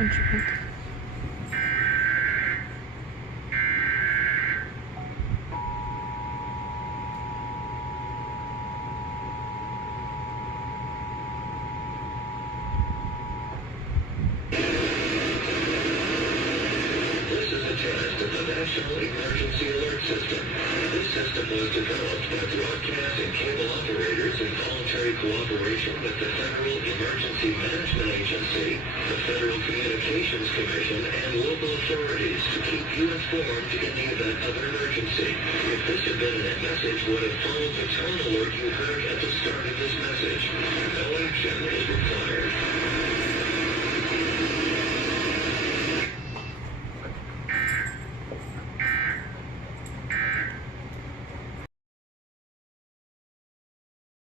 instrument. This is a test of the National Emergency Alert System. This system was developed by broadcast and cable operators in voluntary cooperation with the Federal Emergency Management Agency, the Federal Communications Commission, and local authorities to keep you informed in the event of an emergency. If this had been a message would have followed the tone alert you heard at the start of this message. No action is required.